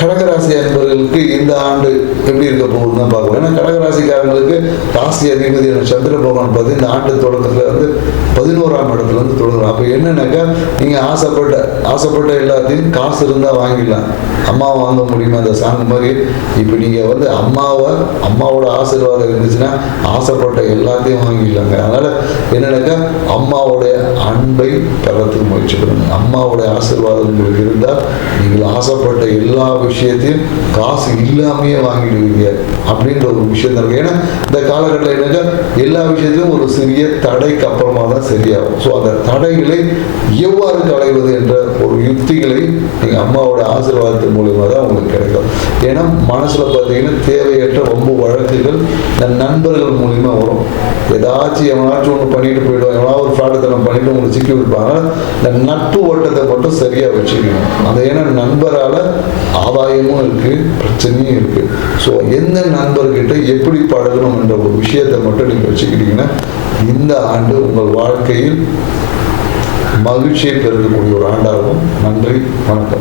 கடகராசி அன்பர்களுக்கு இந்த ஆண்டு எப்படி இருக்க போகுதுன்னு தான் பார்க்கணும். ஏன்னா கடகராசிக்காரங்களுக்கு ராசி அதிபதியான சந்திர பகவான் பார்த்து இந்த ஆண்டு தொடக்கத்துல வந்து பதினோராம் இடத்துல இருந்து தொடங்குறோம் அப்போ என்னன்னாக்கா நீங்கள் ஆசைப்பட்ட ஆசைப்பட்ட எல்லாத்தையும் காசு இருந்தால் வாங்கிடலாம். அம்மாவை வாங்க முடியுமா? அந்த சாங் மாதிரி. இப்போ நீங்கள் வந்து அம்மாவை அம்மாவோட ஆசீர்வாதம் இருந்துச்சுன்னா ஆசைப்பட்ட எல்லாத்தையும் வாங்கிடலாங்க. அதனால என்னன்னாக்கா அம்மாவுடைய அன்பை பெறத்துக்கு முயற்சி பண்ணுங்க. அம்மாவுடைய ஆசீர்வாதம் உங்களுக்கு இருந்தால் நீங்கள் ஆசைப்பட்ட எல்லா விஷயத்தையும் காசு இல்லாமையே வாங்கிடுவீங்க அப்படின்ற ஒரு விஷயம் தான் ஏன்னா இந்த காலகட்டத்தில் என்னக்கா எல்லா விஷயத்திலும் ஒரு சிறிய தடைக்கு அப்புறமா தான் சரியாகும். ஸோ அந்த தடைகளை எவ்வாறு களைவது என்ற ஒரு யுக்திகளை நீங்கள் அம்மாவோட ஆசீர்வாதத்தின் மூலியமாக தான் உங்களுக்கு கிடைக்கும். ஏன்னா மனசில் பார்த்தீங்கன்னா தேவையற்ற ரொம்ப வழக்குகள் இந்த நண்பர்கள் மூலியமாக வரும். ஏதாச்சும் எவனாச்சும் ஒன்று பண்ணிட்டு போயிடுவோம் எவனாவது பாடத்தனம் பண்ணிட்டு உங்களுக்கு சிக்கி விடுப்பாங்க இந்த நட்பு ஓட்டத்தை மட்டும் சரியாக வச்சுக்கணும். அந்த ஏன்னா நண்பரால் ஆதாயமும் இருக்குது பிரச்சனையும் இருக்குது ஸோ எந்த நண்பர்கிட்ட எப்படி பழகணும் என்ற ஒரு விஷயத்தை மட்டும் நீங்கள் வச்சுக்கிட்டீங்கன்னா இந்த ஆண்டு உங்கள் வாழ்க்கையில் மகிழ்ச்சியை பெருக்கக்கூடிய ஒரு ஆண்டாகும் நன்றி வணக்கம்.